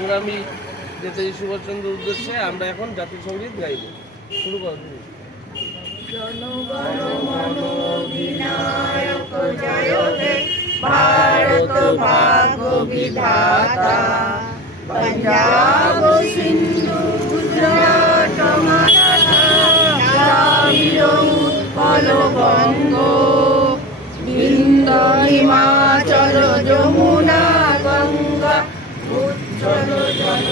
সংগ্রামী নেতাজি সুভাষচন্দ্র উদ্দেশ্যে আমরা এখন জাতীয় সঙ্গীত গাইব। শুরু করুন। জনগণ মন অধিনায়ক জয় হে ভারত ভাগ্য বিধাতা, পঞ্জাব সিন্ধু গুজরাট মারাঠা দ্রাবিড় উৎকল বঙ্গ, বিন্দ হিমাচল যমুনা গঙ্গা উচ্চল জল